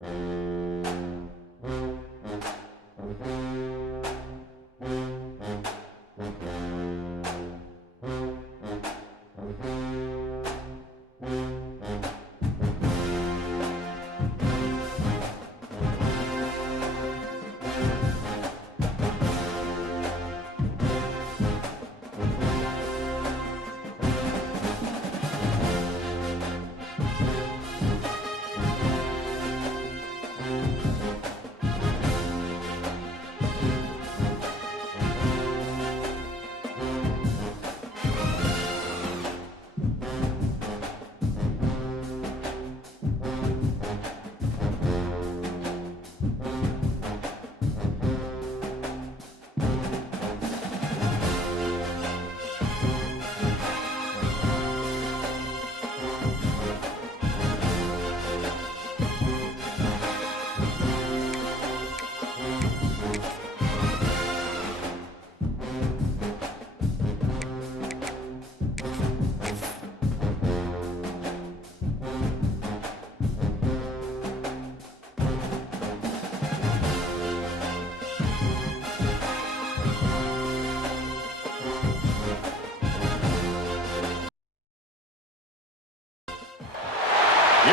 Here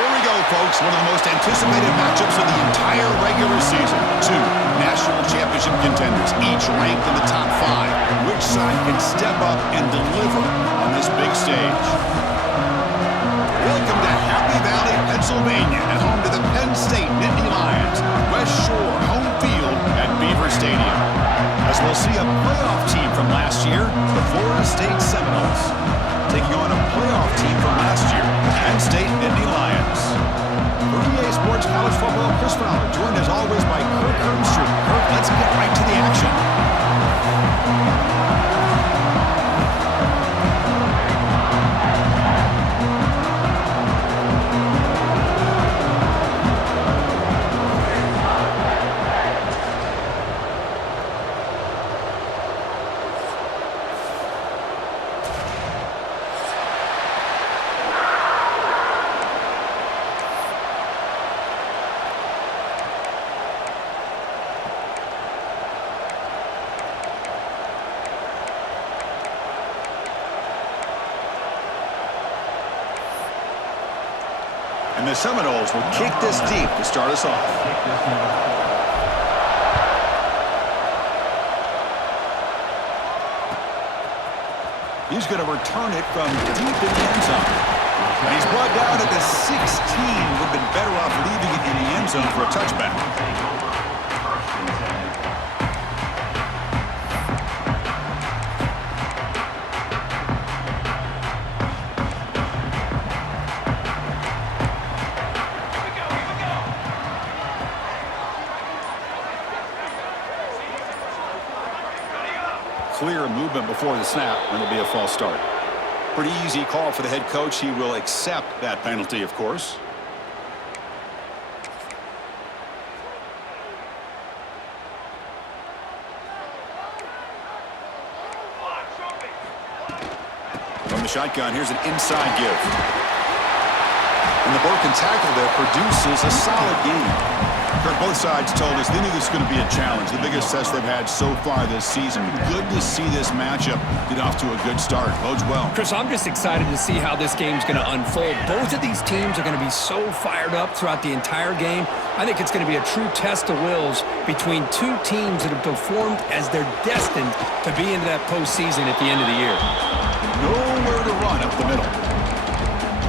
we go, folks. One of the most anticipated matchups of the entire regular season. Two national championship contenders, each ranked in the top 5. Which side can step up and deliver on this big stage? Welcome to Happy Valley, Pennsylvania, and home to the Penn State Nittany Lions. West Shore home field at Beaver Stadium. As we'll see a playoff team from last year, the Florida State Seminoles, taking on a playoff team from last year, Penn State Nittany Lions. For EA Sports College Football, Chris Fowler, joined as always by Kirk Hermstreet. Kirk, let's get right to the action. And the Seminoles will kick this deep to start us off. He's going to return it from deep in the end zone. And he's brought down at the 16. Would have been better off leaving it in the end zone for a touchback. Clear movement before the snap, and it'll be a false start. Pretty easy call for the head coach. He will accept that penalty, of course. From the shotgun, here's an inside give. And the broken tackle there produces a solid game. Kirk, both sides told us they knew this was going to be a challenge, the biggest test they've had so far this season. Good to see this matchup get off to a good start. Bodes well. Chris, I'm just excited to see how this game's going to unfold. Both of these teams are going to be so fired up throughout the entire game. I think it's going to be a true test of wills between two teams that have performed as they're destined to be into that postseason at the end of the year. Nowhere to run up the middle.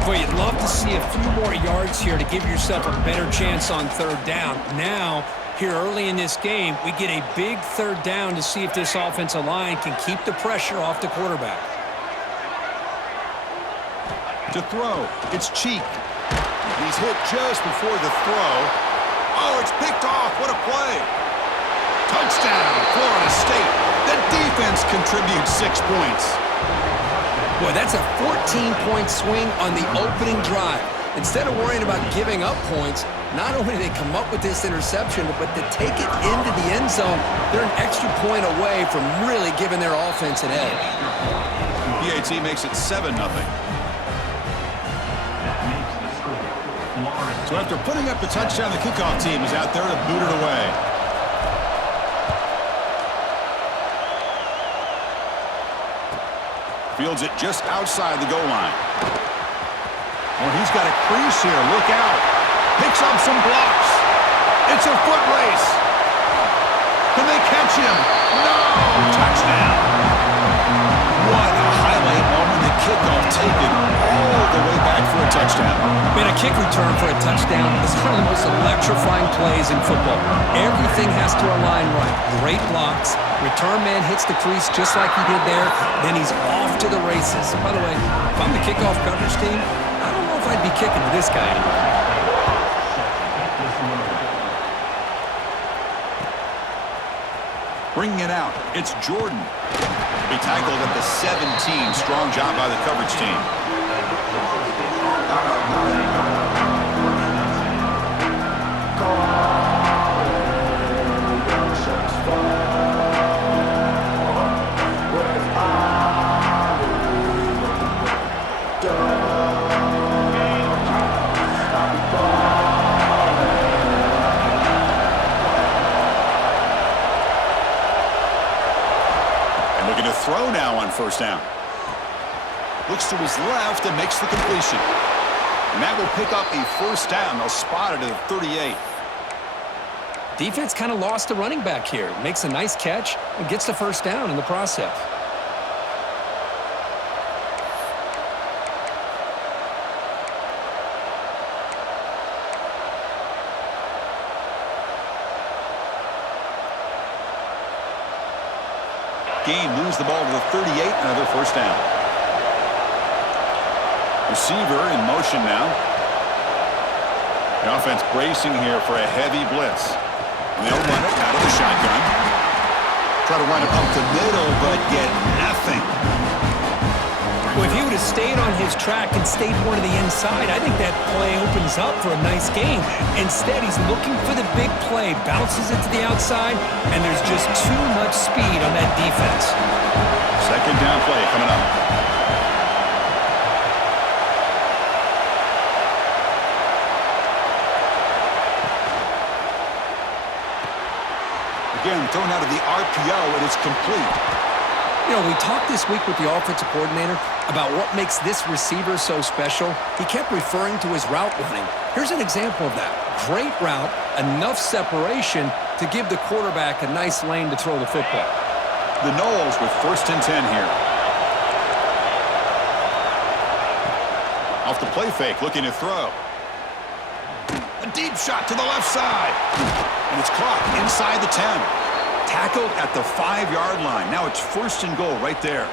Boy, you'd love to see a few more yards here to give yourself a better chance on third down. Now, here early in this game, we get a big third down to see if this offensive line can keep the pressure off the quarterback. To throw, it's Cheek. He's hit just before the throw. Oh, it's picked off. What a play. Touchdown, Florida State. The defense contributes 6 points. Boy, that's a 14-point swing on the opening drive. Instead of worrying about giving up points, not only do they come up with this interception, but to take it into the end zone, they're an extra point away from really giving their offense an edge. PAT makes it 7-0. So after putting up the touchdown, the kickoff team is out there to boot it away. Fields it just outside the goal line. Oh, he's got a crease here. Look out. Picks up some blocks. It's a foot race. Can they catch him? No! Touchdown. What a highlight moment. The kickoff taken all the way back for a touchdown. Man, a kick return for a touchdown is one of the most electrifying plays in football. Everything has to align right. Great blocks. Return man hits the crease just like he did there. Then he's off to the races. By the way, if I'm the kickoff coverage team, I don't know if I'd be kicking to this guy anymore. Bringing it out, it's Jordan. He tackled at the 17. Strong job by the coverage team. Looking to throw now on first down. Looks to his left and makes the completion. And that will pick up a first down. They'll spot it at the 38. Defense kind of lost a running back here. Makes a nice catch and gets the first down in the process. Game moves the ball to the 38, another first down. Receiver in motion now. The offense bracing here for a heavy blitz. And they'll run it out of the shotgun. Try to run it up the middle, but get nothing. Well, if he would have stayed on his track and stayed more to the inside, I think that play opens up for a nice game. Instead, he's looking for the big play, bounces it to the outside, and there's just too much speed on that defense. Second down play coming up. Again, thrown out of the RPO, and it's complete. You know, we talked this week with the offensive coordinator about what makes this receiver so special. He kept referring to his route running. Here's an example of that. Great route, enough separation to give the quarterback a nice lane to throw the football. The Noles with 1st and 10 here. Off the play fake, looking to throw. A deep shot to the left side. And it's caught inside the 10. Tackled at the 5-yard line. Now it's 1st and goal right there.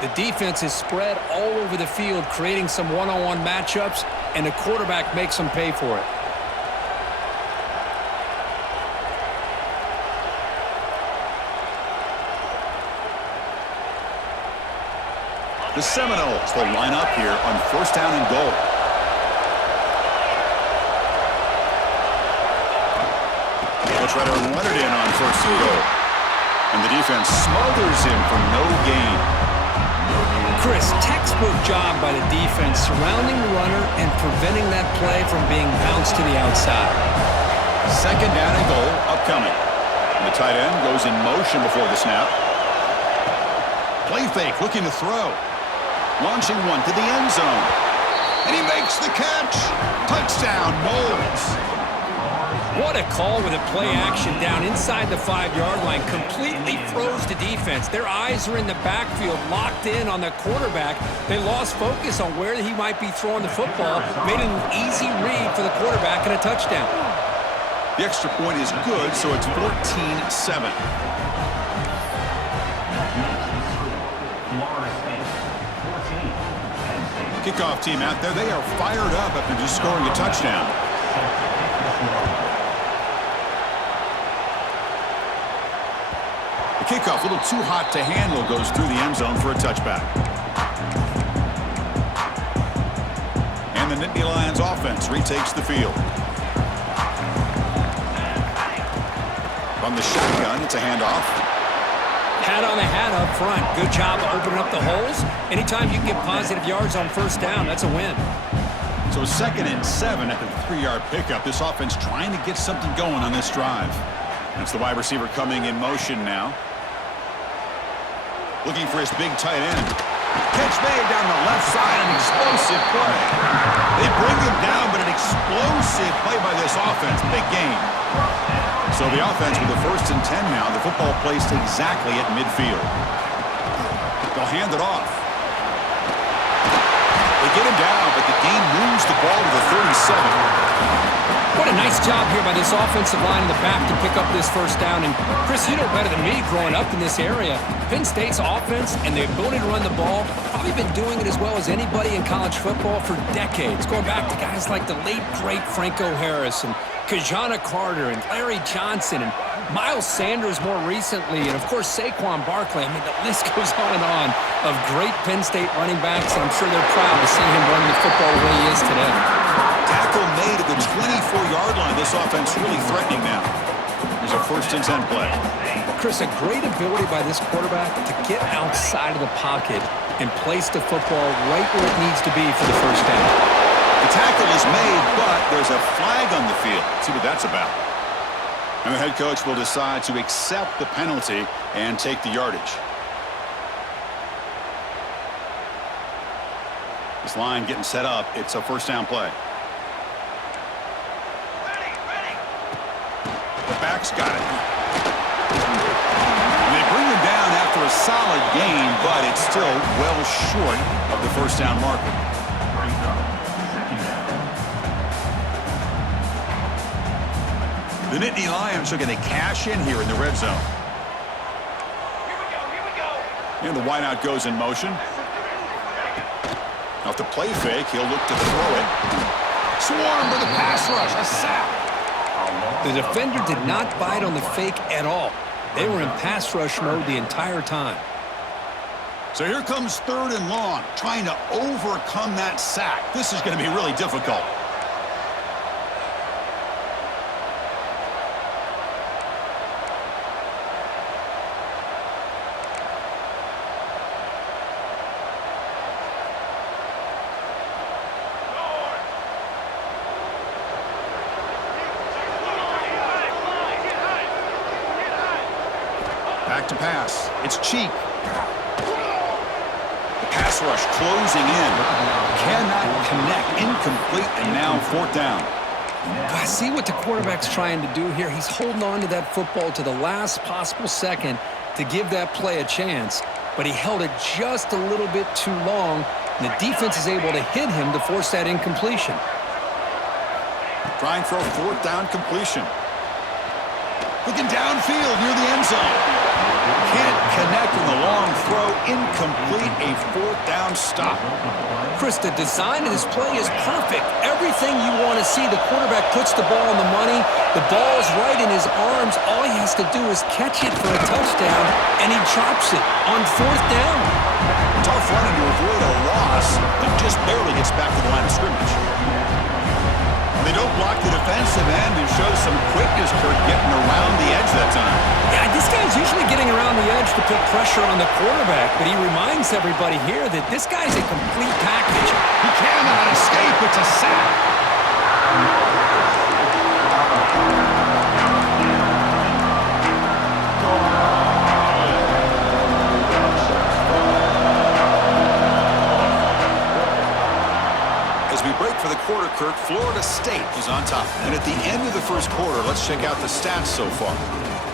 The defense is spread all over the field, creating some one-on-one matchups, and the quarterback makes them pay for it. The Seminoles will line up here on 1st down and goal. They'll try to run it in on 1st and goal. And the defense smothers him for no gain. Chris, textbook job by the defense surrounding the runner and preventing that play from being bounced to the outside. 2nd down and goal upcoming. And the tight end goes in motion before the snap. Play fake, looking to throw. Launching one to the end zone. And he makes the catch. Touchdown, Noles. What a call with a play action down inside the 5-yard line. Completely froze the defense. Their eyes are in the backfield, locked in on the quarterback. They lost focus on where he might be throwing the football. Made an easy read for the quarterback and a touchdown. The extra point is good, so it's 14-7. Kickoff team out there, they are fired up after just scoring a touchdown. The kickoff, a little too hot to handle, goes through the end zone for a touchback. And the Nittany Lions offense retakes the field. From the shotgun, it's a handoff. Hat on the hat up front. Good job of opening up the holes. Anytime you can get positive yards on 1st down, that's a win. So 2nd and 7 at the 3-yard pickup. This offense trying to get something going on this drive. That's the wide receiver coming in motion now. Looking for his big tight end. Catch made down the left side, an explosive play. They bring him down, but an explosive play by this offense. Big gain. So the offense with the 1st and 10 now. The football placed exactly at midfield. They'll hand it off. They get him down, but the game moves the ball to the 37. What a nice job here by this offensive line in the back to pick up this 1st down. And, Chris, you know better than me growing up in this area. Penn State's offense and the ability to run the ball, probably been doing it as well as anybody in college football for decades, going back to guys like the late, great Franco Harris and Kajana Carter and Larry Johnson and Miles Sanders more recently, and, of course, Saquon Barkley. I mean, the list goes on of great Penn State running backs, and I'm sure they're proud to see him run the football the way he is today. Tackle made at the 24-yard line. This offense really threatening now. There's a 1st and 10 play. Chris, a great ability by this quarterback to get outside of the pocket and place the football right where it needs to be for the 1st down. The tackle is made, but there's a flag on the field. Let's see what that's about. And the head coach will decide to accept the penalty and take the yardage. This line getting set up. It's a 1st down play. The back's got it. And they bring him down after a solid gain, but it's still well short of the 1st down marker. The Nittany Lions are going to cash in here in the red zone. Here we go. And the wideout goes in motion. Off the play fake, he'll look to throw it. Swarm with a pass rush, a sack. The defender did not bite on the fake at all. They were in pass rush mode the entire time. So here comes 3rd and long, trying to overcome that sack. This is going to be really difficult. Back to pass. It's Cheek. The pass rush closing in. Cannot connect. Incomplete, and now 4th down. I see what the quarterback's trying to do here. He's holding on to that football to the last possible second to give that play a chance, but he held it just a little bit too long, and the defense is able to hit him to force that incompletion. Trying for a 4th down completion. Looking downfield near the end zone. Can't connect in the long throw. Incomplete, a 4th down stop. Chris, the design of this play is perfect. Everything you want to see. The quarterback puts the ball on the money. The ball is right in his arms. All he has to do is catch it for a touchdown, and he chops it on 4th down. Tough running to avoid a loss, and just barely gets back to the line of scrimmage. They don't block the defensive end and show some quickness, Kurt, getting around the edge that time. Yeah, this guy's usually getting around the edge to put pressure on the quarterback, but he reminds everybody here that this guy's a complete package. He cannot escape. It's a sack. For the quarter, Kirk, Florida State is on top. And at the end of the 1st quarter, let's check out the stats so far.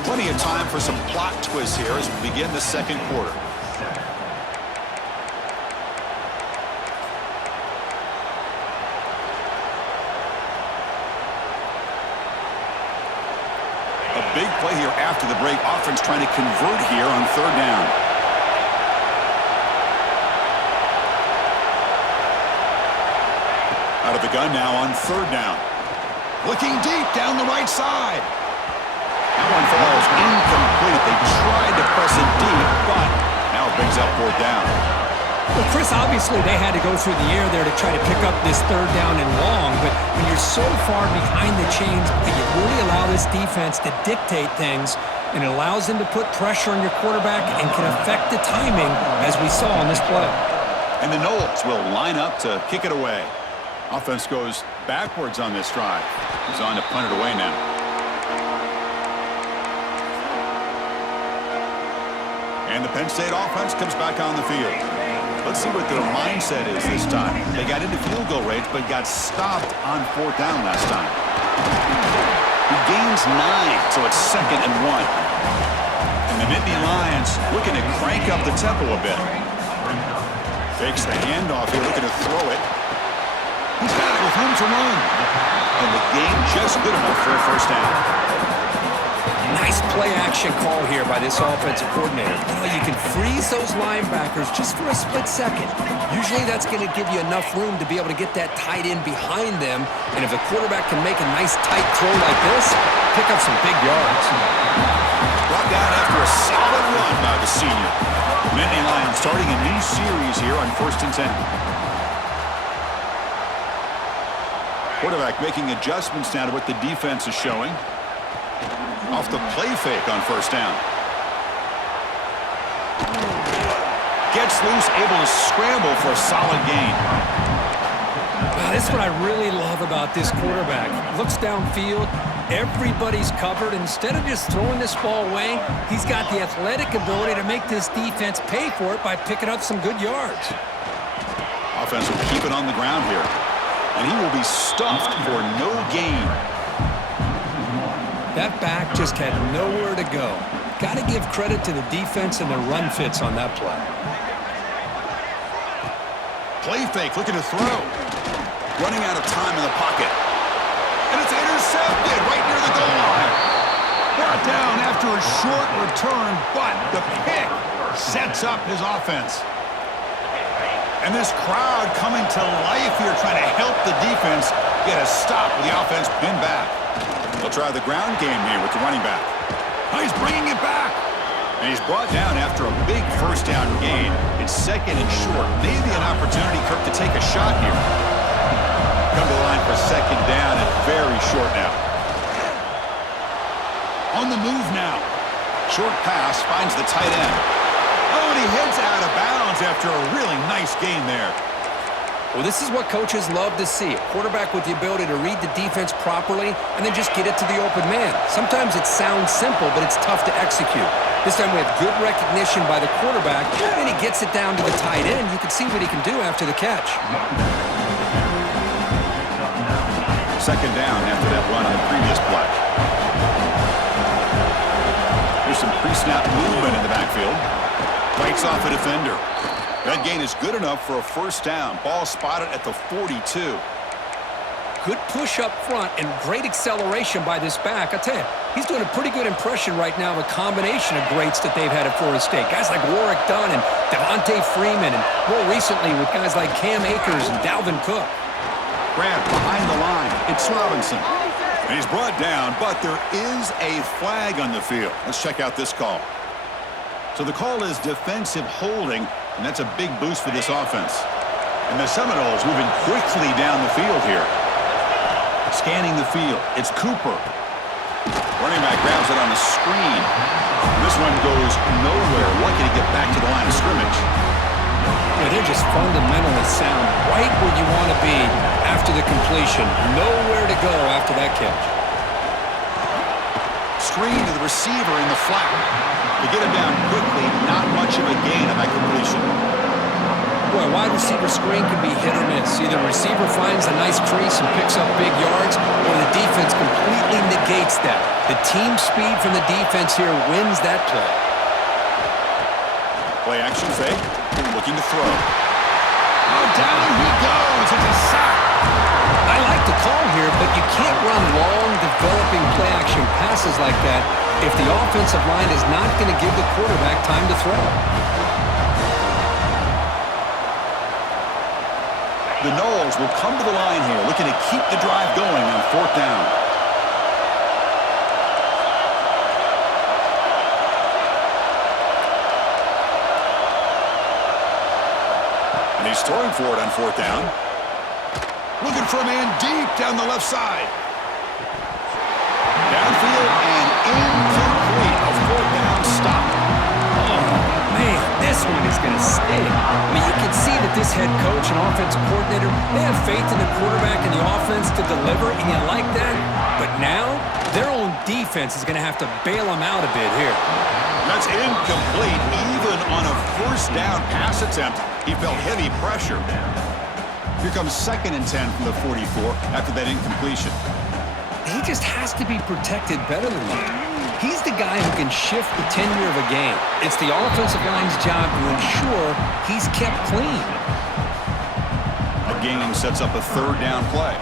Plenty of time for some plot twists here as we begin the 2nd quarter. A big play here after the break. Offense trying to convert here on 3rd down. Out of the gun now on 3rd down. Looking deep down the right side. That one falls incomplete. They tried to press it deep, but now it brings up 4th down. Well, Chris, obviously they had to go through the air there to try to pick up this 3rd down and long, but when you're so far behind the chains, you really allow this defense to dictate things, and it allows them to put pressure on your quarterback and can affect the timing, as we saw on this play. And the Noles will line up to kick it away. Offense goes backwards on this drive. He's on to punt it away now. And the Penn State offense comes back on the field. Let's see what their mindset is this time. They got into field goal range, but got stopped on 4th down last time. He gains 9, so it's 2nd and 1. And the Nittany Lions looking to crank up the tempo a bit. Fakes the handoff here, looking to throw it. He's got it with room to run. And the game just good enough for a 1st down. Nice play-action call here by this offensive coordinator. You can freeze those linebackers just for a split second. Usually that's going to give you enough room to be able to get that tight end behind them. And if the quarterback can make a nice tight throw like this, pick up some big yards. Brought down after a solid run by the senior. Nittany Lions starting a new series here on 1st and 10. Quarterback making adjustments now to what the defense is showing. Off the play fake on 1st down. Gets loose, able to scramble for a solid gain. Wow, this is what I really love about this quarterback. Looks downfield, everybody's covered. Instead of just throwing this ball away, he's got the athletic ability to make this defense pay for it by picking up some good yards. Offense will keep it on the ground here. And he will be stuffed for no gain. That back just had nowhere to go. Got to give credit to the defense and the run fits on that play. Play fake, looking to throw. Running out of time in the pocket. And it's intercepted right near the goal line. Brought down after a short return, but the pick sets up his offense. And this crowd coming to life here, trying to help the defense get a stop with the offense pinned back. They'll try the ground game here with the running back. Oh, he's bringing it back. And he's brought down after a big 1st down gain. It's 2nd and short. Maybe an opportunity, Kirk, to take a shot here. Come to the line for 2nd down and very short now. On the move now. Short pass finds the tight end. Oh, and he heads out of bounds after a really nice gain there. Well, this is what coaches love to see. A quarterback with the ability to read the defense properly and then just get it to the open man. Sometimes it sounds simple, but it's tough to execute. This time we have good recognition by the quarterback, and he gets it down to the tight end. You can see what he can do after the catch. 2nd down after that run on the previous play. There's some pre-snap movement in the backfield. Breaks off a defender. That gain is good enough for a 1st down. Ball spotted at the 42. Good push up front and great acceleration by this back. I tell you, he's doing a pretty good impression right now of a combination of greats that they've had at Florida State. Guys like Warwick Dunn and Devontae Freeman, and more recently with guys like Cam Akers and Dalvin Cook. Grab behind the line. It's Robinson. And he's brought down, but there is a flag on the field. Let's check out this call. So the call is defensive holding, and that's a big boost for this offense. And the Seminoles moving quickly down the field here. Scanning the field. It's Cooper. Running back grabs it on the screen. This one goes nowhere. Lucky to get back to the line of scrimmage. Yeah, they're just fundamentally sound. Right where you want to be after the completion. Nowhere to go after that catch. Screen to the receiver in the flat. To get him down quickly, not much of a gain on that completion. Boy, wide receiver screen can be hit or miss. Either the receiver finds a nice crease and picks up big yards, or the defense completely negates that. The team speed from the defense here wins that play. Play action fake. Looking to throw. Oh, down he goes. It's a sack. I like the call here, but you can't run long, developing play-action passes like that if the offensive line is not going to give the quarterback time to throw. The Noles will come to the line here, looking to keep the drive going on 4th down. And he's throwing for it on 4th down. Looking for a man deep down the left side. Downfield and incomplete. A 4th down stop. Oh, man, this one is going to stay. I mean, you can see that this head coach and offensive coordinator, they have faith in the quarterback and the offense to deliver, and you like that. But now, their own defense is going to have to bail them out a bit here. That's incomplete. Even on a first down pass attempt, he felt heavy pressure. Here comes 2nd and 10 from the 44 after that incompletion. He just has to be protected better than that. He's the guy who can shift the tenure of a game. It's the offensive line's job to ensure he's kept clean. A game sets up a 3rd down play.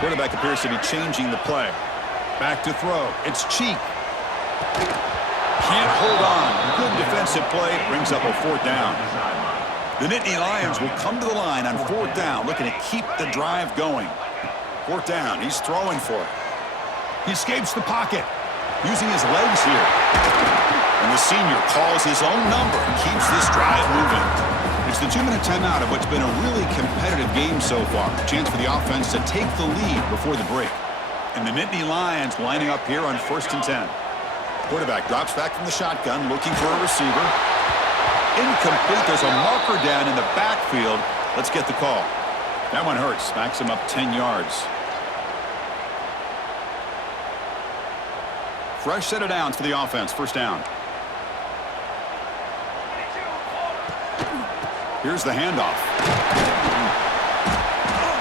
Quarterback appears to be changing the play. Back to throw. It's Cheek. Can't hold on. Good defensive play. Brings up a 4th down. The Nittany Lions will come to the line on 4th down, looking to keep the drive going. 4th down. He's throwing for it. He escapes the pocket, using his legs here. And the senior calls his own number and keeps this drive moving. It's the 2-minute timeout of what's been a really competitive game so far. Chance for the offense to take the lead before the break. And the Nittany Lions lining up here on 1st and 10. Quarterback drops back from the shotgun, looking for a receiver. Incomplete. There's a marker down in the backfield. Let's get the call. That one hurts. Backs him up 10 yards. Fresh set of downs for the offense. 1st down. Here's the handoff.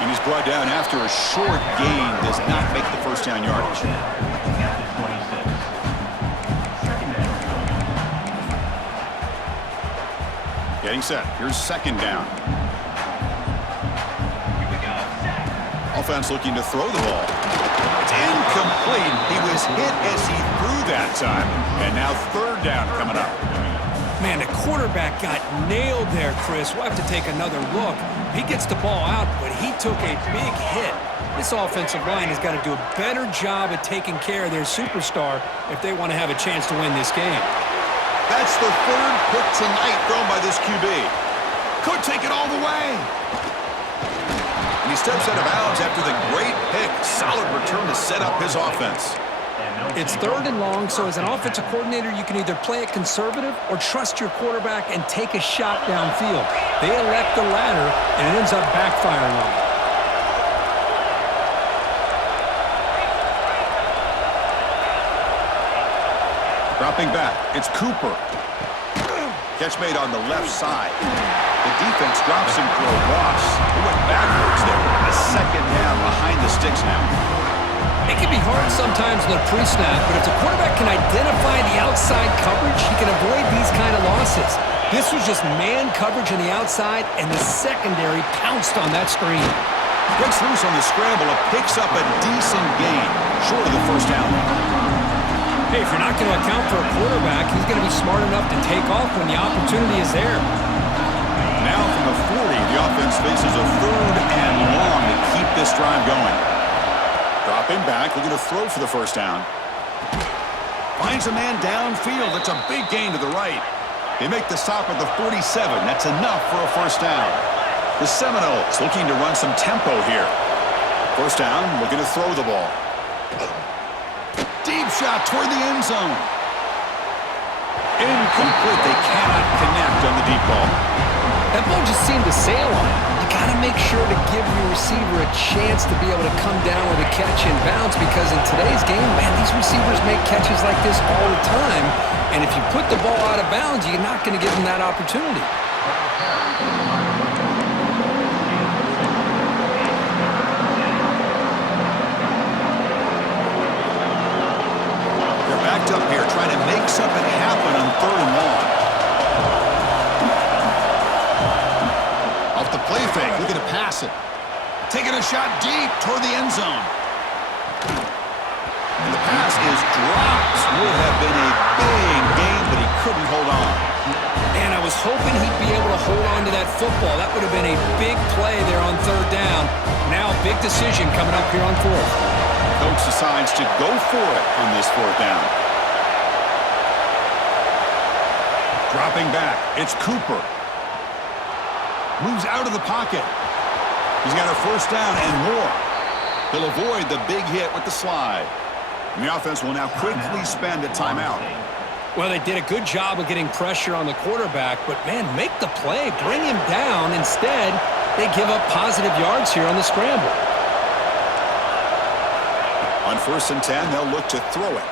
And he's brought down after a short gain. Does not make the 1st down yardage. Getting set. Here's 2nd down. Offense looking to throw the ball. It's incomplete. He was hit as he threw that time. And now 3rd down coming up. Man, the quarterback got nailed there, Chris. We'll have to take another look. He gets the ball out, but he took a big hit. This offensive line has got to do a better job at taking care of their superstar if they want to have a chance to win this game. That's the 3rd pick tonight thrown by this QB. Could take it all the way. And he steps out of bounds after the great pick. Solid return to set up his offense. It's 3rd and long, so as an offensive coordinator, you can either play it conservative or trust your quarterback and take a shot downfield. They elect the latter, and it ends up backfiring on them. Dropping back, it's Cooper. Catch made on the left side. The defense drops him for a loss. He went backwards there. A 2nd down behind the sticks now. It can be hard sometimes in the pre-snap, but if the quarterback can identify the outside coverage, he can avoid these kind of losses. This was just man coverage on the outside, and the secondary pounced on that screen. Breaks loose on the scramble and picks up a decent gain, short of the 1st down. Hey, if you're not going to account for a quarterback, he's going to be smart enough to take off when the opportunity is there. Now from the 40, the offense faces a 3rd and long to keep this drive going. Dropping back, looking to throw for the 1st down. Finds a man downfield. That's a big gain to the right. They make the stop at the 47. That's enough for a 1st down. The Seminoles looking to run some tempo here. 1st down, looking to throw the ball. Deep shot toward the end zone. Incomplete. They cannot connect on the deep ball. That ball just seemed to sail on him. You got to make sure to give your receiver a chance to be able to come down with a catch and bounce, because in today's game, man, these receivers make catches like this all the time. And if you put the ball out of bounds, you're not going to give them that opportunity. They're backed up here trying to make something happen on 3rd and long. Off the play fake, looking to pass it. Taking a shot deep toward the end zone. And the pass is dropped. Would have been a big game, but he couldn't hold on. And I was hoping he'd be able to hold on to that football. That would have been a big play there on 3rd down. Now a big decision coming up here on 4th. Coach decides to go for it on this 4th down. Dropping back, it's Cooper. Moves out of the pocket. He's got a 1st down and more. He'll avoid the big hit with the slide. And the offense will now quickly spend a timeout. Well, they did a good job of getting pressure on the quarterback, but, man, make the play. Bring him down. Instead, they give up positive yards here on the scramble. On 1st and 10, they'll look to throw it.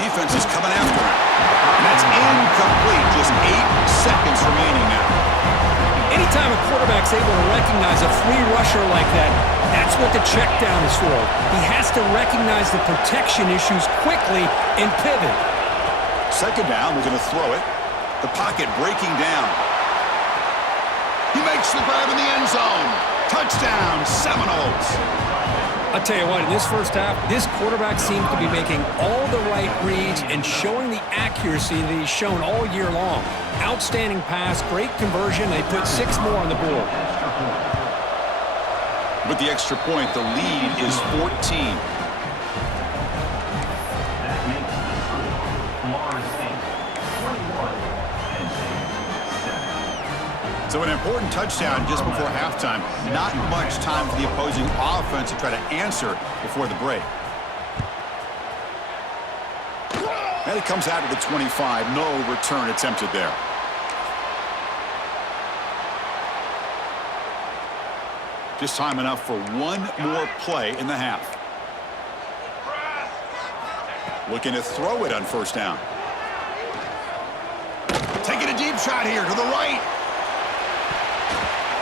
Defense is coming after him. And that's incomplete. Just 8 seconds remaining now. Anytime a quarterback's able to recognize a free rusher like that, that's what the check down is for. He has to recognize the protection issues quickly and pivot. 2nd down, we're going to throw it. The pocket breaking down. He makes the grab in the end zone. Touchdown, Seminoles. I'll tell you what, in this first half, this quarterback seems to be making all the right reads and showing the accuracy that he's shown all year long. Outstanding pass, great conversion. They put 6 more on the board. With the extra point, the lead is 14. So an important touchdown just before halftime. Not much time for the opposing offense to try to answer before the break. And it comes out to the 25. No return attempted there. Just time enough for one more play in the half. Looking to throw it on 1st down. Taking a deep shot here to the right.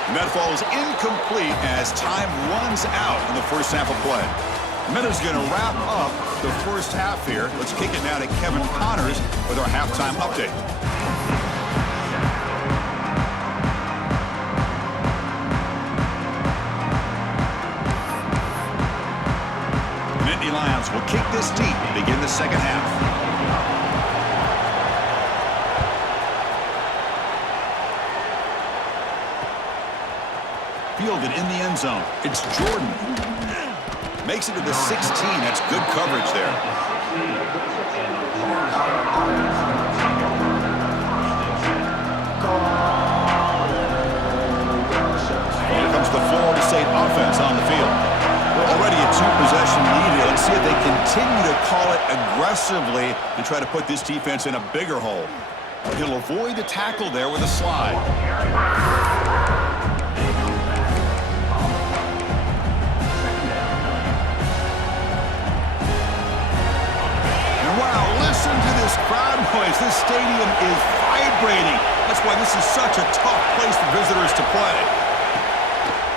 And that falls incomplete as time runs out in the first half of play. Miller's going to wrap up the first half here. Let's kick it now to Kevin Connors with our halftime update. The Nittany Lions will kick this deep to begin the second half. Fielded in the end zone. It's Jordan. Makes it to the 16. That's good coverage there. Here comes the Florida State offense on the field. Already a 2-possession lead here. Let's see if they continue to call it aggressively to try to put this defense in a bigger hole. But he'll avoid the tackle there with a slide. Wow, listen to this crowd noise. This stadium is vibrating. That's why this is such a tough place for visitors to play.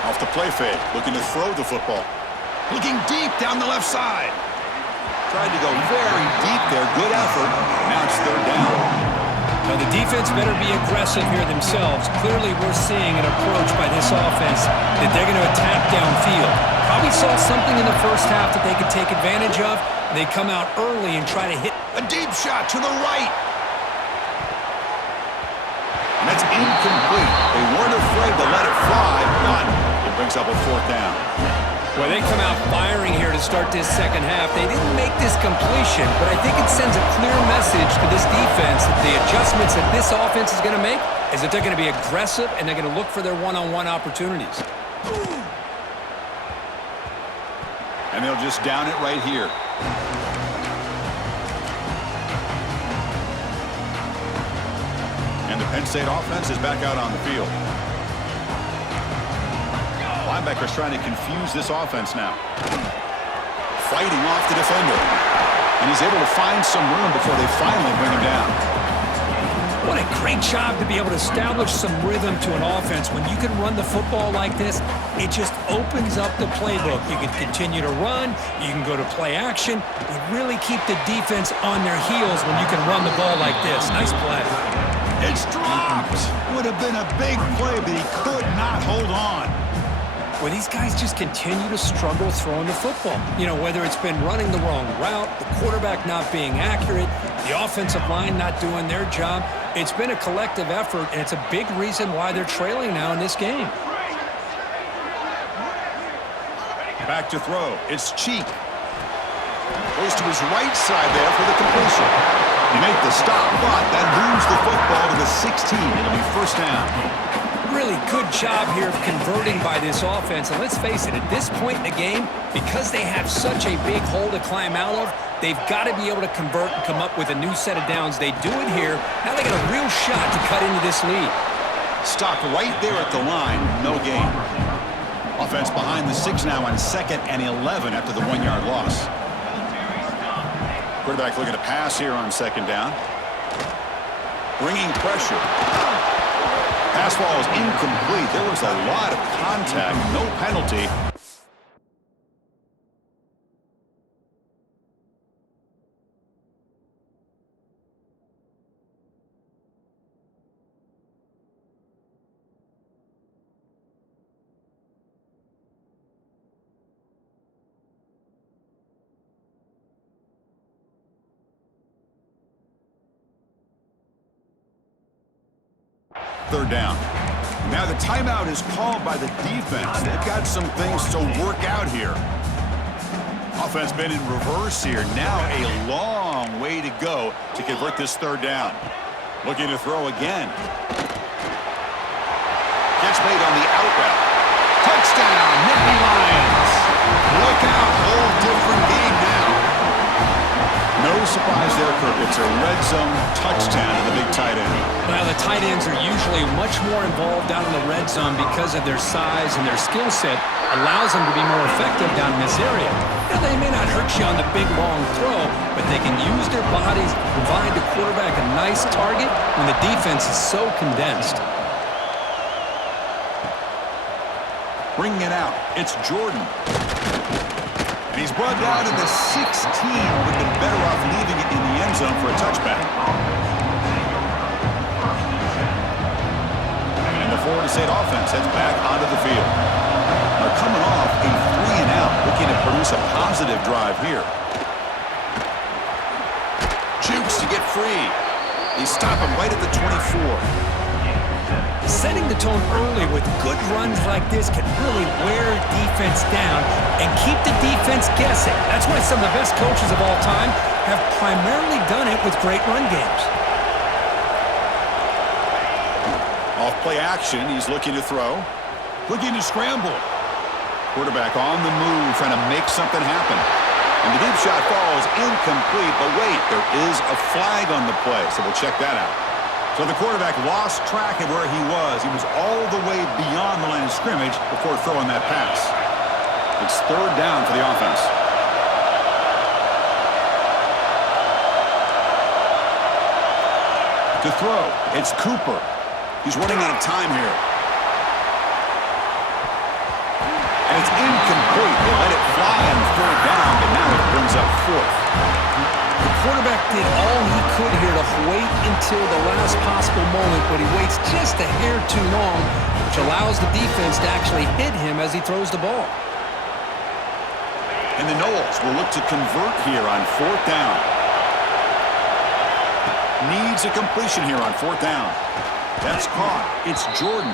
Off the play fake, looking to throw the football. Looking deep down the left side. Tried to go very deep there. Good effort. Now it's 3rd down. Now the defense better be aggressive here themselves. Clearly we're seeing an approach by this offense that they're going to attack downfield. Probably saw something in the first half that they could take advantage of. They come out early and try to hit. A deep shot to the right. And that's incomplete. They weren't afraid to let it fly, but it brings up a 4th down. Well, they come out firing here to start this second half. They didn't make this completion, but I think it sends a clear message to this defense that the adjustments that this offense is going to make is that they're going to be aggressive and they're going to look for their one-on-one opportunities. And they'll just down it right here. And the Penn State offense is back out on the field. Linebackers trying to confuse this offense now. Fighting off the defender. And he's able to find some room before they finally bring him down. What a great job to be able to establish some rhythm to an offense. When you can run the football like this, it just opens up the playbook. You can continue to run. You can go to play action. You really keep the defense on their heels when you can run the ball like this. Nice play. It's dropped. Would have been a big play, but he could not hold on. Well, these guys just continue to struggle throwing the football. You know, whether it's been running the wrong route, the quarterback not being accurate, the offensive line not doing their job. It's been a collective effort, and it's a big reason why they're trailing now in this game. Back to throw. It's Cheek. Goes to his right side there for the completion. He made the stop, but that moves the football to the 16. It'll be 1st down. really good job here of converting by this offense. And let's face it, at this point in the game, because they have such a big hole to climb out of, they've got to be able to convert and come up with a new set of downs. They do it here. Now they got a real shot to cut into this lead. Stopped right there at the line. No gain. Offense behind the 6 now on 2nd and 11 after the 1-yard loss. Quarterback looking to pass here on 2nd down. Bringing pressure. Pass ball is incomplete. There was a lot of contact. No penalty. Third down. Now the timeout is called by the defense. They've got some things to work out here. Offense been in reverse here. Now a long way to go to convert this 3rd down. Looking to throw again. Catch made on the out route. Touchdown, Nittany Lions. Look out, whole different game now. No surprise there, Kirk. It's a red zone touchdown to the big tight end. Well, the tight ends are usually much more involved down in the red zone because of their size and their skill set allows them to be more effective down in this area. Now, they may not hurt you on the big, long throw, but they can use their bodies to provide the quarterback a nice target when the defense is so condensed. Bringing it out. It's Jordan. And he's brought down to the 16. Would have been better off leaving it in the end zone for a touchback. And the Florida State offense heads back onto the field. They're coming off a 3-and-out, looking to produce a positive drive here. Jukes to get free. They stop him right at the 24. Setting the tone early with good runs like this can really wear defense down and keep the defense guessing. That's why some of the best coaches of all time have primarily done it with great run games. Off play action, he's looking to throw. Looking to scramble. Quarterback on the move, trying to make something happen. And the deep shot falls incomplete, but wait, there is a flag on the play, so we'll check that out. So the quarterback lost track of where he was. He was all the way beyond the line of scrimmage before throwing that pass. It's 3rd down for the offense. To throw, it's Cooper. He's running out of time here. And it's incomplete. They let it fly on 3rd down, but now it brings up 4th. The quarterback did all he could here to wait until the last possible moment, but he waits just a hair too long, which allows the defense to actually hit him as he throws the ball. And the Noles will look to convert here on 4th down. Needs a completion here on 4th down. That's caught. It's Jordan.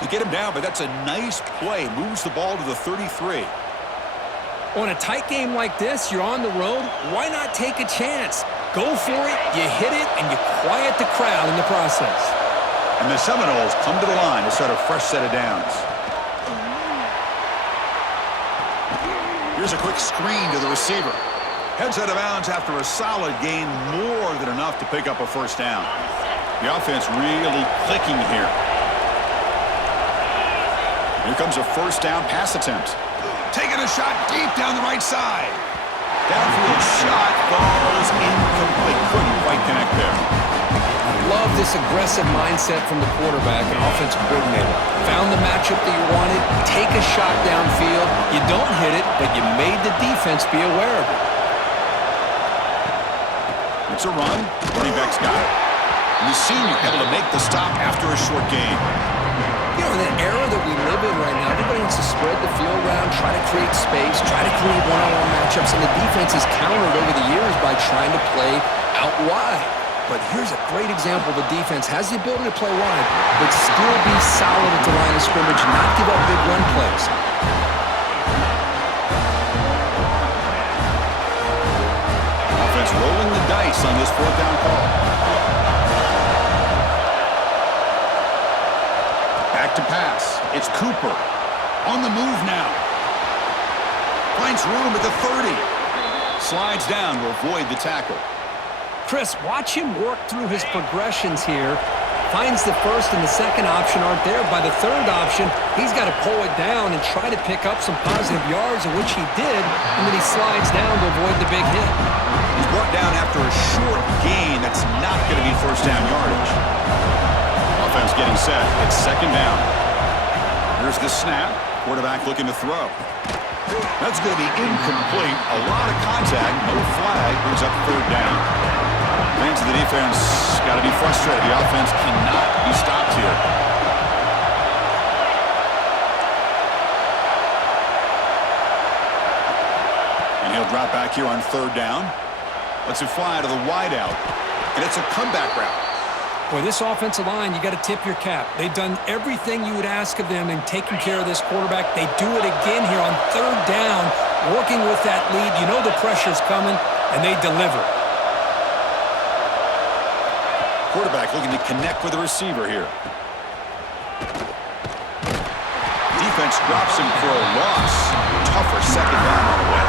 They get him down, but that's a nice play. Moves the ball to the 33. On a tight game like this, you're on the road, why not take a chance? Go for it, you hit it, and you quiet the crowd in the process. And the Seminoles come to the line to start a fresh set of downs. Here's a quick screen to the receiver. Heads out of bounds after a solid gain, more than enough to pick up a 1st down. The offense really clicking here. Here comes a 1st down pass attempt. Taking a shot deep down the right side. Downfield shot falls incomplete. Couldn't quite connect there. Love this aggressive mindset from the quarterback and offensive coordinator. Found the matchup that you wanted, take a shot downfield. You don't hit it, but you made the defense be aware of it. It's a run. Running back's got it. And the senior able to make the stop after a short gain. You know, in the era that we live in right now, everybody wants to spread the field around, try to create space, try to create one-on-one matchups, and the defense has countered over the years by trying to play out wide. But here's a great example. The defense has the ability to play wide, but still be solid at the line of scrimmage, not give up big run plays. Offense rolling the dice on this 4th down call. Back to Cooper. On the move now. Finds room at the 30. Slides down to avoid the tackle. Chris, watch him work through his progressions here. Finds the first and the second option aren't there. By the third option, he's got to pull it down and try to pick up some positive yards, of which he did, and then he slides down to avoid the big hit. He's brought down after a short gain. That's not going to be first down yardage. Offense getting set. It's second down. Here's the snap. Quarterback looking to throw. That's going to be incomplete. A lot of contact. No flag. Brings up third down. Fans of the defense got to be frustrated. The offense cannot be stopped here. And he'll drop back here on third down. Lets it fly to the wideout. And it's a comeback route. Boy, this offensive line, you got to tip your cap. They've done everything you would ask of them in taking care of this quarterback. They do it again here on third down, working with that lead. You know the pressure's coming, and they deliver. Quarterback looking to connect with the receiver here. Defense drops him for a loss. Tougher second down on the way.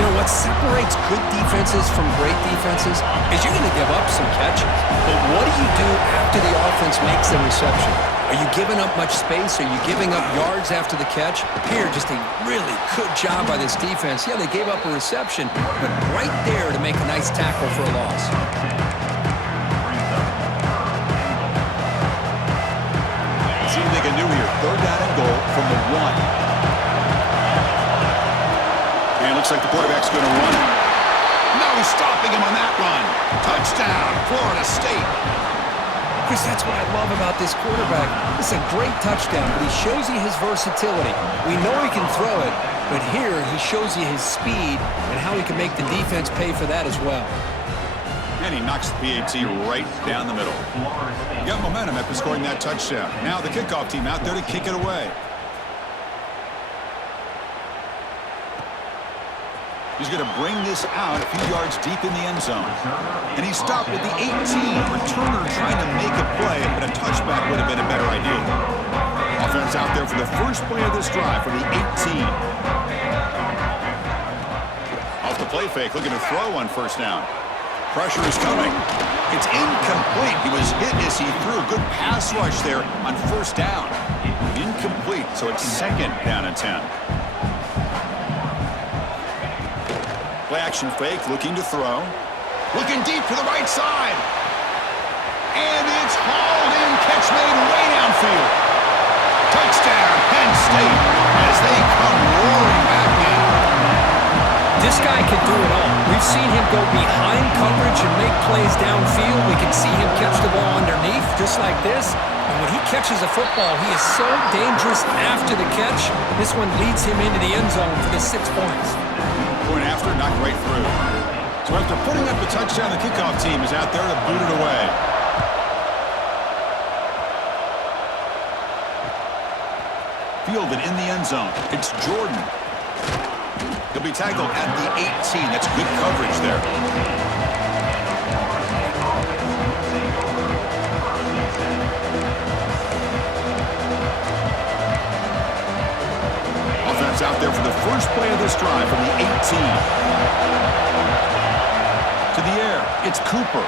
You know, what separates good defenses from great defenses is you're going to give up some catches. But what do you do after the offense makes the reception? Are you giving up much space? Are you giving up yards after the catch? Here, just a really good job by this defense. Yeah, they gave up a reception, but right there to make a nice tackle for a loss. See what they can do here. Third down and goal from the 1. And looks like the quarterback's going to run it. No stopping him on that run. Touchdown, Florida State. Chris, that's what I love about this quarterback. It's a great touchdown, but he shows you his versatility. We know he can throw it, but here he shows you his speed and how he can make the defense pay for that as well. And he knocks the PAT right down the middle. Got momentum after scoring that touchdown. Now the kickoff team out there to kick it away. He's going to bring this out a few yards deep in the end zone. And he stopped with the 18. Returner trying to make a play, but a touchback would have been a better idea. Offense out there for the first play of this drive for the 18. Off the play fake, looking to throw on first down. Pressure is coming. It's incomplete. He was hit as he threw. Good pass rush there on first down. Incomplete, so it's second down and 10. Play action fake, looking to throw. Looking deep to the right side. And it's hauled in, catch made way downfield. Touchdown, Penn State, as they come roaring back in. This guy can do it all. We've seen him go behind coverage and make plays downfield. We can see him catch the ball underneath, just like this. And when he catches a football, he is so dangerous after the catch. This one leads him into the end zone for the 6 points. Point after, knocked right through. So after putting up the touchdown, the kickoff team is out there to boot it away. Fielded in the end zone. It's Jordan. He'll be tackled at the 18. That's good coverage there. Offense out there for the first play of this drive from the 18. To the air, it's Cooper.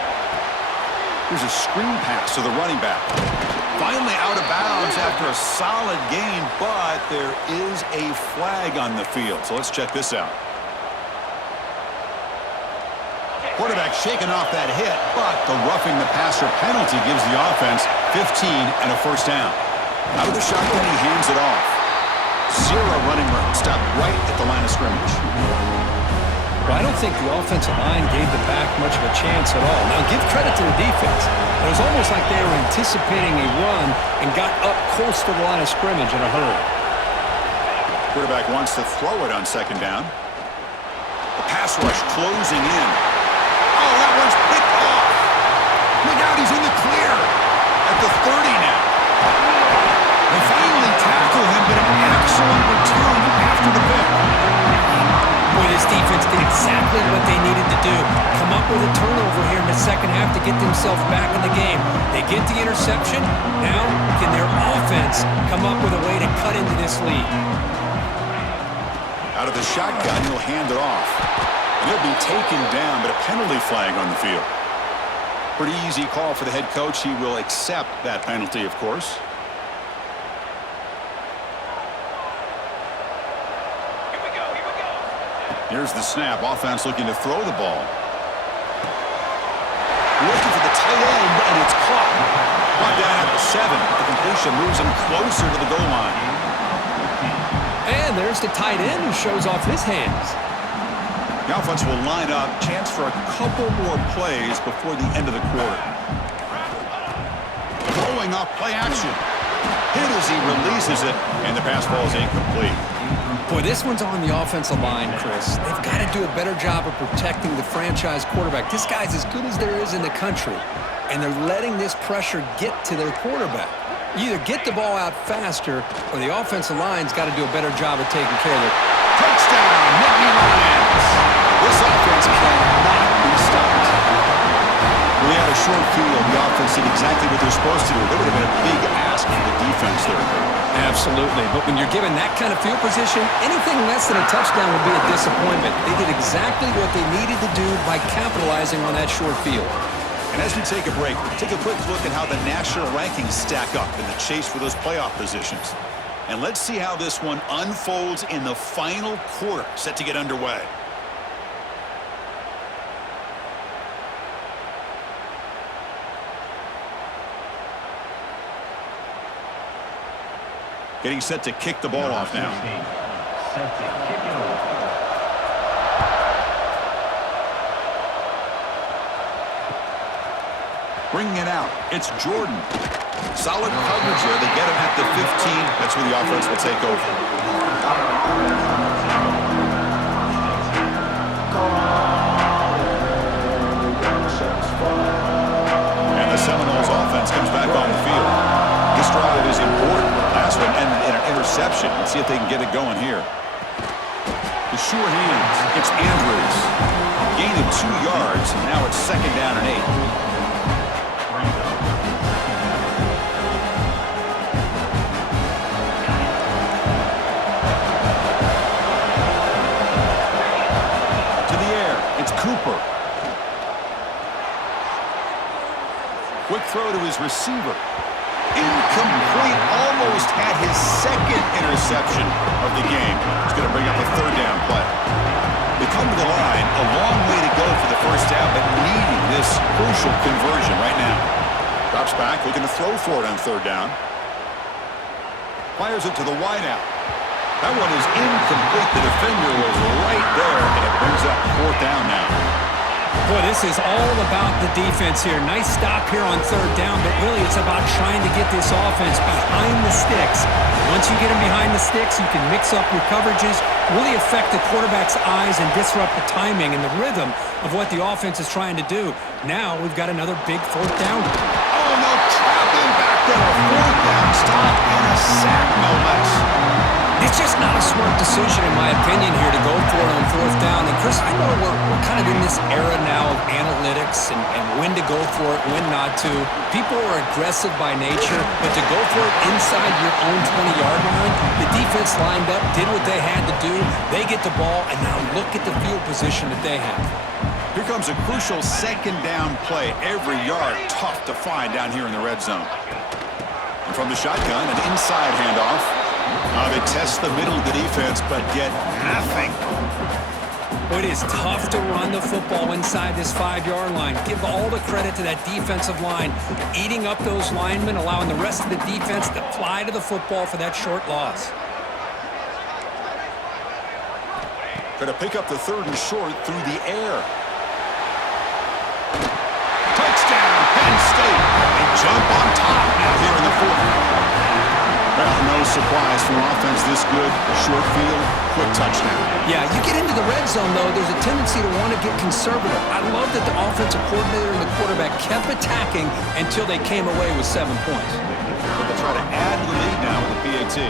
Here's a screen pass to the running back. Finally out of bounds after a solid gain, but there is a flag on the field. So let's check this out. Quarterback shaking off that hit, but the roughing the passer penalty gives the offense 15 and a first down. Out of the shotgun, he hands it off. Zero running room. Stopped right at the line of scrimmage. Well, I don't think the offensive line gave the back much of a chance at all. Now, give credit to the defense. It was almost like they were anticipating a run and got up close to the line of scrimmage in a hurry. Quarterback wants to throw it on second down. The pass rush closing in. Oh, that one's picked off. Look out, he's in the clear. At the 30 now. They finally tackle him, but an excellent return after the pick. Boy, this defense did exactly what they needed to do. Come up with a turnover here in the second half to get themselves back in the game. They get the interception. Now, can their offense come up with a way to cut into this lead? Out of the shotgun, he'll hand it off. And he'll be taken down, but a penalty flag on the field. Pretty easy call for the head coach. He will accept that penalty, of course. Here's the snap. Offense looking to throw the ball. Looking for the tight end, and it's caught. Brought down at the 7. The completion moves him closer to the goal line. And there's the tight end who shows off his hands. The offense will line up. Chance for a couple more plays before the end of the quarter. Throwing off play action. Hit as he releases it, and the pass ball is incomplete. Boy, this one's on the offensive line, Chris. They've got to do a better job of protecting the franchise quarterback. This guy's as good as there is in the country, and they're letting this pressure get to their quarterback. You either get the ball out faster, or the offensive line's got to do a better job of taking care of it. Touchdown, Nittany Lions. This offense cannot be stopped. When they had a short field, the offense did exactly what they're supposed to do. That would have been a big ask for the defense there. Absolutely, but when you're given that kind of field position, anything less than a touchdown would be a disappointment. They did exactly what they needed to do by capitalizing on that short field. And as we take a break, take a quick look at how the national rankings stack up in the chase for those playoff positions. And let's see how this one unfolds in the final quarter, set to get underway. Getting set to kick the ball off now. Bringing it out. It's Jordan. Solid coverage there. They get him at the 15. That's where the offense will take over. And the Seminoles offense comes back on the field. This drive is important. Last one ended in an interception. Let's see if they can get it going here. The sure hands. It's Andrews. Gain of 2 yards, and now it's 2nd down and 8. To the air. It's Cooper. Quick throw to his receiver. Incomplete. Almost had his 2nd interception of the game. He's going to bring up a 3rd down play. They come to the line. A long way to go for the first down, but needing this crucial conversion right now. Drops back, looking to throw for it on 3rd down. Fires it to the wideout. That one is incomplete. The defender was right there, and it brings up 4th down now. Boy, this is all about the defense here. Nice stop here on 3rd down, but really it's about trying to get this offense behind the sticks. Once you get them behind the sticks, you can mix up your coverages, really affect the quarterback's eyes and disrupt the timing and the rhythm of what the offense is trying to do. Now we've got another big 4th down. Oh, no, traveling back there. A 4th down stop and a sack, no less. It's just not a smart decision, in my opinion, here to go for it on 4th down. And, Chris, I know we're kind of in this era now of analytics and when to go for it, when not to. People are aggressive by nature, but to go for it inside your own 20-yard line, the defense lined up, did what they had to do. They get the ball, and now look at the field position that they have. Here comes a crucial 2nd down play. Every yard tough to find down here in the red zone. And from the shotgun, an inside handoff. They test the middle of the defense, but get nothing. It is tough to run the football inside this 5-yard line. Give all the credit to that defensive line, eating up those linemen, allowing the rest of the defense to fly to the football for that short loss. Going to pick up the 3rd and short through the air. Touchdown, Penn State. They jump on top now here in the 4th. Well, no surprise from offense this good. Short field, quick touchdown. Yeah, you get into the red zone, though, there's a tendency to want to get conservative. I love that the offensive coordinator and the quarterback kept attacking until they came away with 7 points. But they'll try to add to the lead now with the PAT.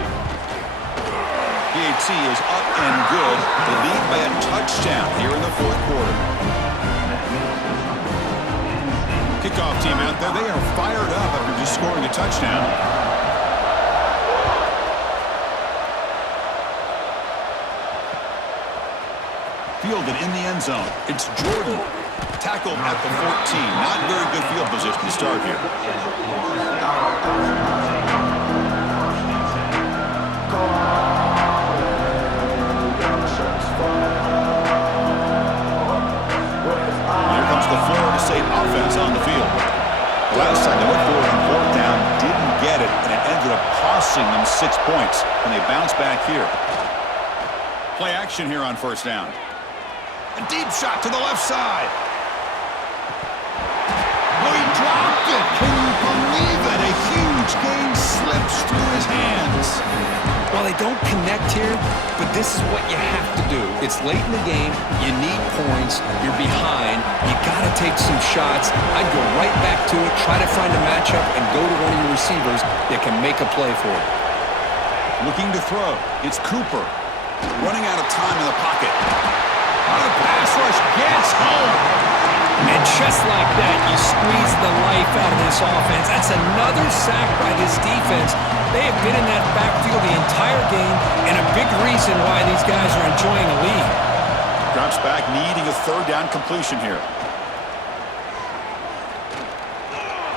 He PAT is up and good. They lead by a touchdown here in the fourth quarter. Kickoff team out there, they are fired up after just scoring a touchdown. Fielded in the end zone. It's Jordan. Tackled at the 14. Not very good field position to start here. Here comes the Florida State offense on the field. Last time they went forward on fourth down, didn't get it, and it ended up costing them 6 points, and they bounce back here. Play action here on first down. A deep shot to the left side. Oh, he dropped it. Can you believe it? A huge gain slips through his hands. Well, they don't connect here, but this is what you have to do. It's late in the game. You need points. You're behind. You got to take some shots. I'd go right back to it, try to find a matchup, and go to one of your receivers that can make a play for it. Looking to throw. It's Cooper. Running out of time in the pocket. On a pass rush. Gets home. And just like that, you squeeze the life out of this offense. That's another sack by this defense. They have been in that backfield the entire game, and a big reason why these guys are enjoying a lead. Drops back, needing a third down completion here.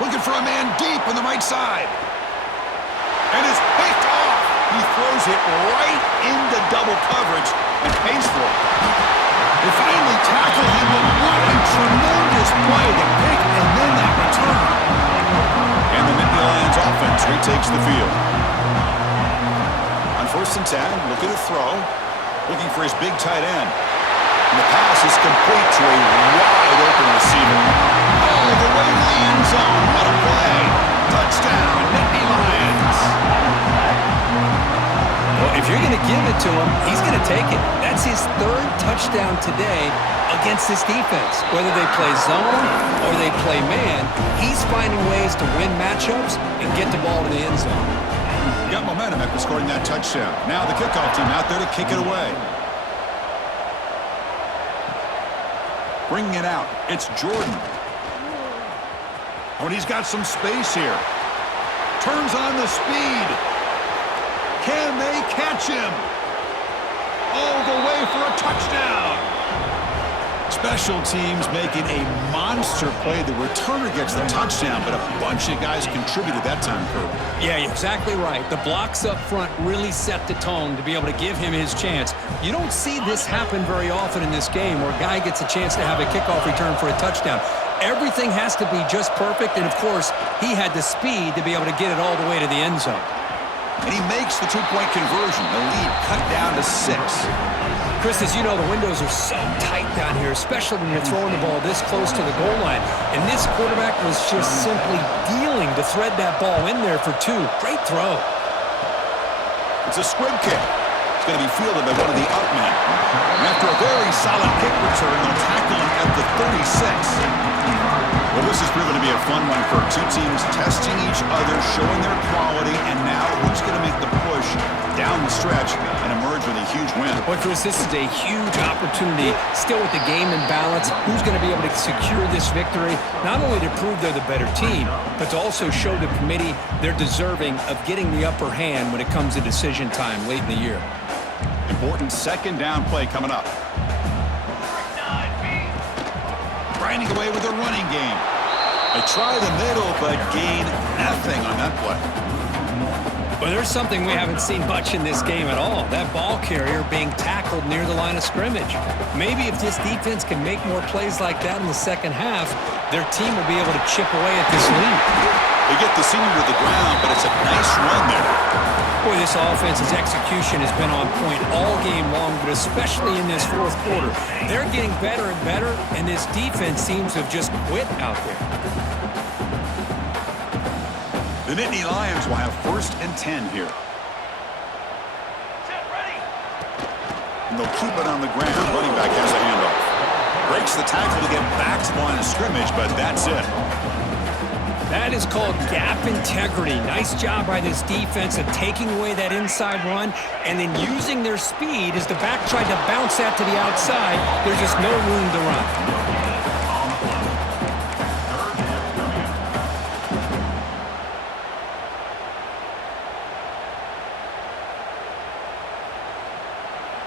Looking for a man deep on the right side. And it's picked off. He throws it right into double coverage and pays for it. They finally tackle him, but what a tremendous play to pick and then that return. And the Nittany Lions offense retakes the field. On 1st and 10, looking to throw. Looking for his big tight end. And the pass is complete to a wide open receiver. All the way to the end zone. What a play. Touchdown, Nittany Lions. Well, if you're going to give it to him, he's going to take it. That's his 3rd touchdown today against this defense. Whether they play zone or they play man, he's finding ways to win matchups and get the ball to the end zone. Got momentum after scoring that touchdown. Now the kickoff team out there to kick it away. Bringing it out. It's Jordan. Oh, and he's got some space here. Turns on the speed. Can they catch him? All the way for a touchdown. Special teams making a monster play. The returner gets the touchdown, but a bunch of guys contributed that time, Kurt. Yeah, you're exactly right. The blocks up front really set the tone to be able to give him his chance. You don't see this happen very often in this game where a guy gets a chance to have a kickoff return for a touchdown. Everything has to be just perfect, and of course, he had the speed to be able to get it all the way to the end zone. And he makes the two-point conversion. The lead cut down to 6. Chris, as you know, the windows are so tight down here, especially when you're throwing the ball this close to the goal line. And this quarterback was just simply dealing to thread that ball in there for 2. Great throw. It's a squib kick. It's going to be fielded by one of the up men. And after a very solid kick return, they'll tackle him at the 36. Well, this has proven to be a fun one for two teams testing each other, showing their quality, and now who's going to make the push down the stretch and emerge with a huge win. Well, Chris, this is a huge opportunity, still with the game in balance. Who's going to be able to secure this victory, not only to prove they're the better team, but to also show the committee they're deserving of getting the upper hand when it comes to decision time late in the year. Important 2nd down play coming up. Grinding away with a running game. They try the middle, but gain nothing on that play. Well, there's something we haven't seen much in this game at all. That ball carrier being tackled near the line of scrimmage. Maybe if this defense can make more plays like that in the second half, their team will be able to chip away at this lead. They get the senior to the ground, but it's a nice run there. Boy, this offense's execution has been on point all game long, but especially in this fourth quarter. They're getting better and better, and this defense seems to have just quit out there. The Nittany Lions will have 1st and 10 here. And they'll keep it on the ground. Running back has a handoff. Breaks the tackle to get back to the line of scrimmage, but that's it. That is called gap integrity. Nice job by this defense of taking away that inside run and then using their speed as the back tried to bounce that to the outside. There's just no room to run.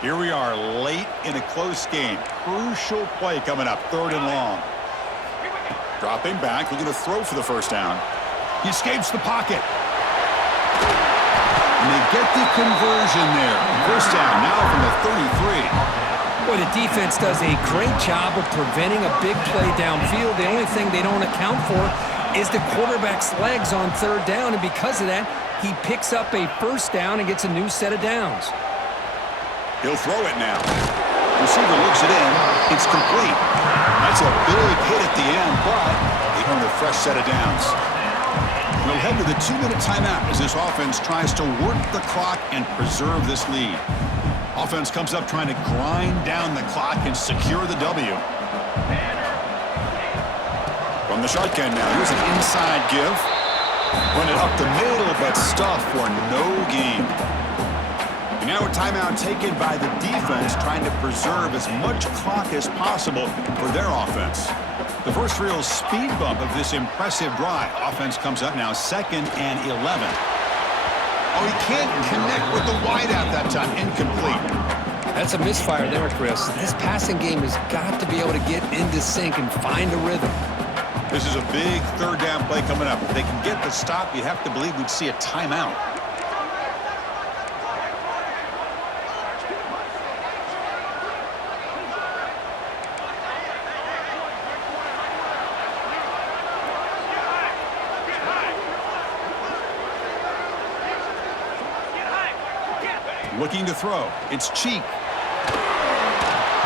Here we are late in a close game. Crucial play coming up, 3rd and long. Dropping back, looking to throw for the first down. He escapes the pocket. And they get the conversion there. First down now from the 33. Boy, the defense does a great job of preventing a big play downfield. The only thing they don't account for is the quarterback's legs on 3rd down, and because of that, he picks up a first down and gets a new set of downs. He'll throw it now. Receiver looks it in. It's complete. That's a big hit at the end, but they earn a fresh set of downs. We'll head to the 2-minute timeout as this offense tries to work the clock and preserve this lead. Offense comes up trying to grind down the clock and secure the W. From the shotgun now, here's an inside give. Run it up the middle, but stuff for no gain. And now a timeout taken by the defense trying to preserve as much clock as possible for their offense. The first real speed bump of this impressive drive. Offense comes up now 2nd and 11. Oh, he can't connect with the wideout that time. Incomplete. That's a misfire there, Chris. This passing game has got to be able to get into sync and find a rhythm. This is a big 3rd down play coming up. If they can get the stop, you have to believe we'd see a timeout. Looking to throw. It's Cheek.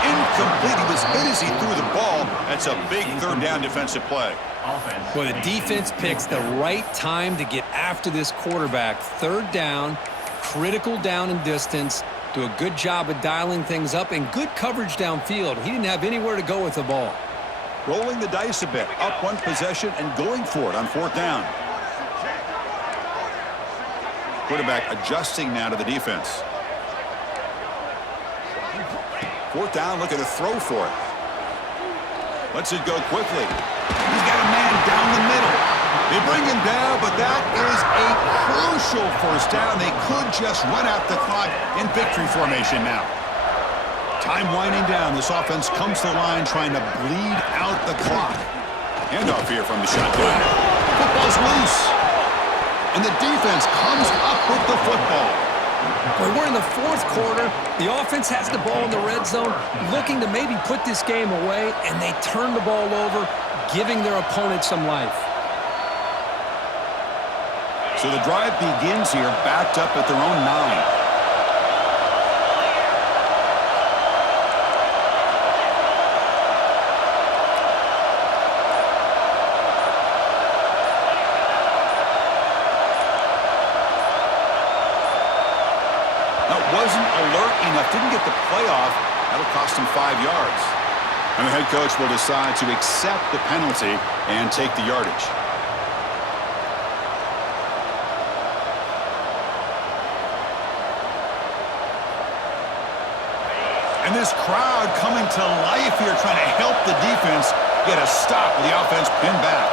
Incomplete. He was hit as he threw the ball. That's a big 3rd down defensive play. Well, the defense picks the right time to get after this quarterback. 3rd down, critical down and distance. Do a good job of dialing things up and good coverage downfield. He didn't have anywhere to go with the ball. Rolling the dice a bit. Up 1 possession and going for it on 4th down. Quarterback adjusting now to the defense. 4th down, looking to throw for it. Lets it go quickly. He's got a man down the middle. They bring him down, but that is a crucial first down. They could just run out the clock in victory formation now. Time winding down. This offense comes to the line trying to bleed out the clock. Handoff here from the shotgun. Football's loose. And the defense comes up with the football. Boy, we're in the 4th quarter. The offense has the ball in the red zone, looking to maybe put this game away, and they turn the ball over, giving their opponent some life. So the drive begins here, backed up at their own 9. Wasn't alert enough, didn't get the playoff. That'll cost him 5 yards. And the head coach will decide to accept the penalty and take the yardage. And this crowd coming to life here, trying to help the defense get a stop with the offense pinned back.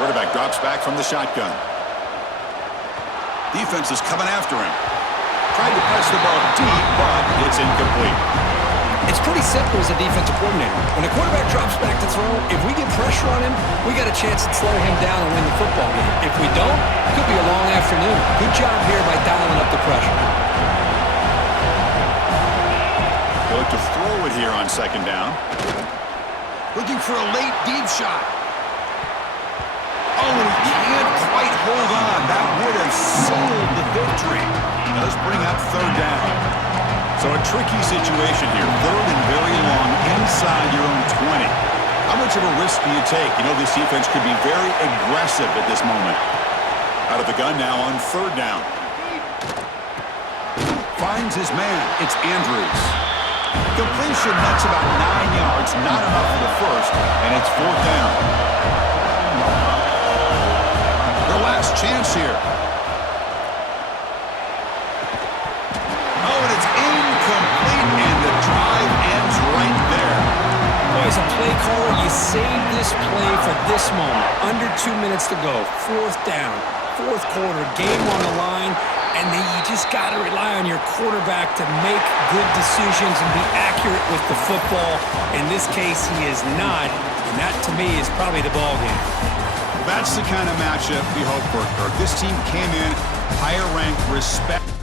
Quarterback drops back from the shotgun. Defense is coming after him. Tried to press the ball deep, but it's incomplete. It's pretty simple as a defensive coordinator. When a quarterback drops back to throw, if we get pressure on him, we got a chance to slow him down and win the football game. If we don't, it could be a long afternoon. Good job here by dialing up the pressure. They look to throw it here on 2nd down. Looking for a late deep shot. Oh, and he can't quite hold on. That would have sealed the victory. Does bring up 3rd down. So a tricky situation here. 3rd and very long inside your own 20. How much of a risk do you take? You know, this defense could be very aggressive at this moment. Out of the gun now on 3rd down. Finds his man. It's Andrews. Completion, that's about 9 yards. Not enough for the first, and it's 4th down. a last chance here. Oh, and it's incomplete, and the drive ends right there. Boy, as a play caller, you save this play for this moment. Under 2 minutes to go. Fourth down, fourth quarter, game on the line, and then you just got to rely on your quarterback to make good decisions and be accurate with the football. In this case, he is not, and that, to me, is probably the ball game. That's the kind of matchup we hope for, Kirk. This team came in higher ranked, respect.